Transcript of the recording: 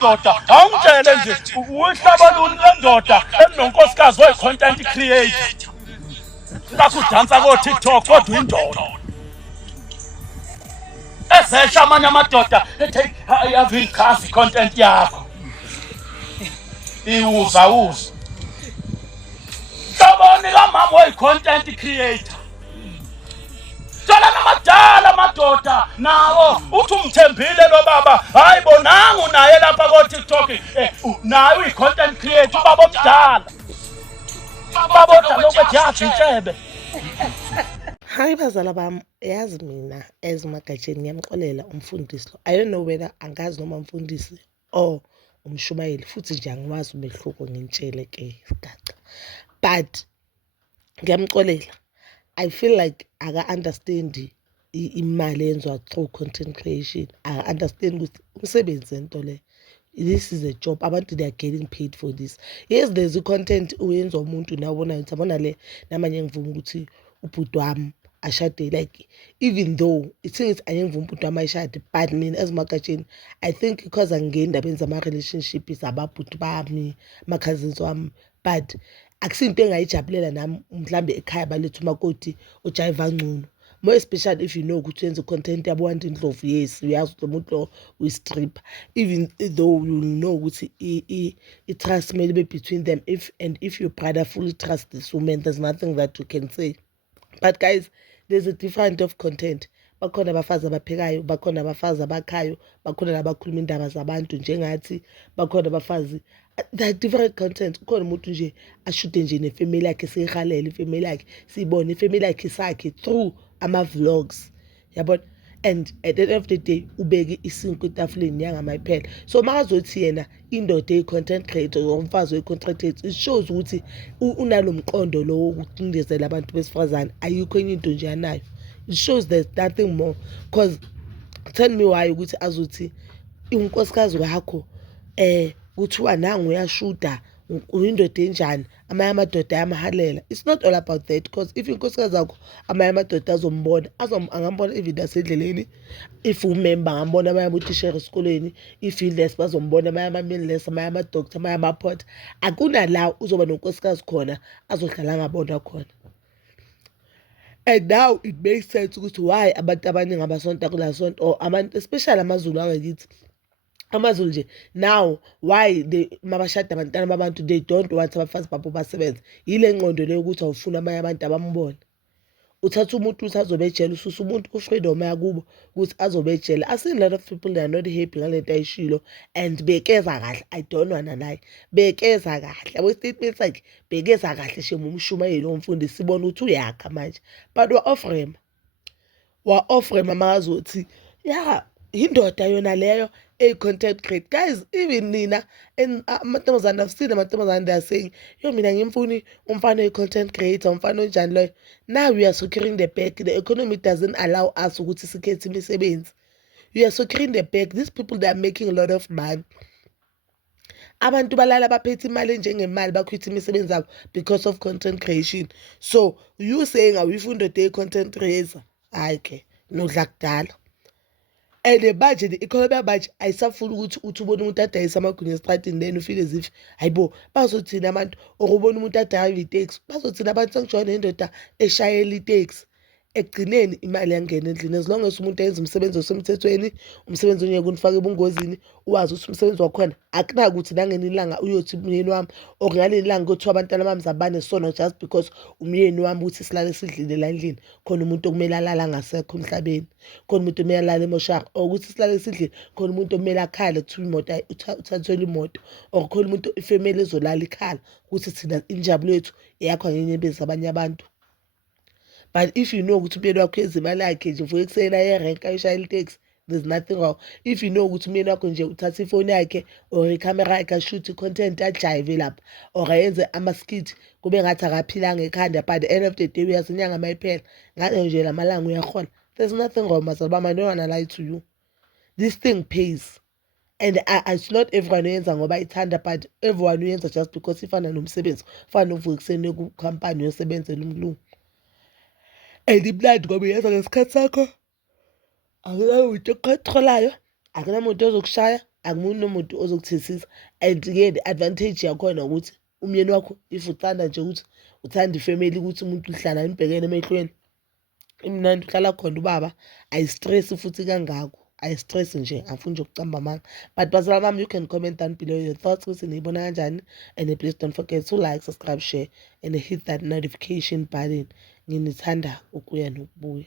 Doda awungitshele nje uyihlaba luni le ndoda enonkosikazi oyi-content creator ngakho udansa ko-TikTok kodwa indoda ezesha amanye amadoda ethi ave ikhasi i-content yakho iwuza hloboni kamama oyi-content creator tshela namadala amadoda nawo uthi umthembile lo baba hayi bonanga unaye lapha ko-TikTok naye uyi-content creator ubaba omdala ubaba odala okwethi yazi intshebe. Hayi bazala bami, yazi mina ezimagatsheni ngiyamxolela umfundisi lo. I don't know whether angazi noma umfundisi or umshumayeli futhi nje angiwazi umehluko ngintshele ke gaca. But ngiyamxolela. I feel like aka-understand imali yenziwa through content creation. I-understand ukuthi umsebenzi into le. This is a job. Abantu they are getting paid for this. Yes, there's a content uyenza umuntu nawubona ukuthi abona le namanye ngivuma ukuthi ubhuti wami ashade, like even though it seems angivuma ubhuti wami ayishade, but mina ezimagatsheni I think because angingeni indabeni zama-relationship zababhuti bami, ama-cousins wami, but akusinto engayijabulela nami mhlambe ekhaya baletha umakoti ojayiva ngcono. More especially if you know ukuthi wenza content yabo wanti Ndlovu, yes uyazi ukuthi umuntu lo uyi-stripper, even though you know ukuthi i-trust may be between them, if your brother fully trusts this woman, there's nothing that you can say. But guys, there's a different of content. Bakhona abafazi abaphekayo, bakhona abafazi abakhayo, bakhona nabakhuluma indaba zabantu njengathi, bakhona abafazi. There are different content. Ukhona umuntu nje ashude nje nefamily yakhe, siyihalela ifamily yakhe, siyibone ifamily yakhe sakhe through ama-vlogs. Yabona? And at the end of the day ubeke isinkwa etafuleni yangamayiphela. So makazothi yena indoda eyi-content creator or umfazi we-content creator, it shows ukuthi unalo mqondo lo wokucindezela abantu besifazane, ayikho enye into nje anayo. It shows there's nothing more. Because tell me why ukuthi azothi unkosikazi wakho kuthiwa nangu uyashuda uyindoda enjani, amanye amadoda ayamahalela. It's not all about that, because if inkosikazi yakho amanye amadoda azombona, angambona even nasendleleni, if umember angambona amanye amotishera esikoleni, if i-les bazombona amanye ama-meanless, amanye ama-doctor, amanye ama-porter. Akunala uzoba nonkosikazi khona azohlala angabona khona. And now it makes sense ukuthi why abantu abaningi abasonta kula sonto, or abantu especially amaZulu angakithi, amaZulu nje now why mabashada abantwana babantu they don't want abafazi babo basebenze. Yile ngqondo leyo ukuthi awufuna amanye abantu abambone. Uthatha umuntu uthi azobe ejele, ususa umuntu ku-freedom yakubo ukuthi azobe ejele. I've seen a lot of people that are not happy ngalento ayishilo and bekeza kahle. I don't wanna lie, bekeza kahle. Yabo statement like bekeza kahle shema umshumayeli womfundisi sibona ukuthi uyakha manje, but wa-offer makazothi ya indoda yona leyo content create. Guys, even nina amantombazane, I've seen amantombazane they are saying yo mina ngimfuni umfana oyi-content creator, umfana onjani loyo. Now we are securing the bag. The economy doesn't allow us ukuthi sikhethe imisebenzi. We are securing the bag. These people, they are making a lot of money. Abantu balala baphethe imali enjengemali bakhwitha imisebenzi yabo because of content creation. So you saying awuyifunda day content creator, hayi ke nodla kudala. And the budget, the economy budget ayisafuna ukuthi uthi ubona umuntu adayisa amagwinya estradini then ufile as if hayibo bazothina abantu, or ubona umuntu adayiva itaxi bazothina abantu sengijona indoda eshayela itaxi. Ekugcineni imali yangena endlini, as long as umuntu ayenza umsebenzi osemthethweni, umsebenzi ongeke unifake ebungozini, uwazi ukuthi umsebenzi wakhona akunaki ukuthi nangeni ilanga uyothi umyeni wami, or ngaleli langa kuthiwa abantwana bami zabane sono just because umyeni wami ukuthi silale sidlile la endlini khona umuntu okumele alala ngasekho emhlabeni, khona umuntu okumele alala emoshari, or ukuthi silale sidlile khona umuntu okumele akhale kuthiwa imoto uthathelwe imoto, or khona umuntu ifamily ezolala ikhala ukuthi thina injabulo yethu yakho ngenyembezi abanye abantu. But if you know ukuthi umyeni wakho yenza imali yakhe nje vuka ekuseni aye erenki ayishayela itaxi, there's nothing wrong. If you know ukuthi umyeni wakho nje uthatha ifoni yakhe or ikhamera yakhe ashoot content ajayive lapha, or ayenze ama-skit kube ngathi akaphilanga ekhanda, by the end of the day uyazi inyanga mayiphela ngathi nje la malanga uyahola, there's nothing wrong mazala bami. I don't wanna lie to you, this thing pays. And it's not everyone uyenza ngoba ithanda, but everyone uyenza just because ifana nomsebenzi, fana uvuka ekuseni kukhampani uyosebenzela umlungu. And imnandi ngoba uyenza ngesikhathi sakho, akunamuntu okukhontrolayo, akunamuntu ozokushaya, Akumuntu nomuntu ozokuthethisa. And-ke the advantage yakhona ukuthi umyeni wakho if uthanda nje ukuthi uthanda ifamily ukuthi umuntu uhlala nibhekene emehlweni, imnandi uhlala khona ubaba, ayistress futhi kangako, ayistress nje, angifuni nje ukucamba amanga. But bazalwane bami, you can comment down below your thoughts ukuthi niyibona kanjani, and please don't forget to like, subscribe, share and hit that notification button. Nginithanda ukuya nokubuya.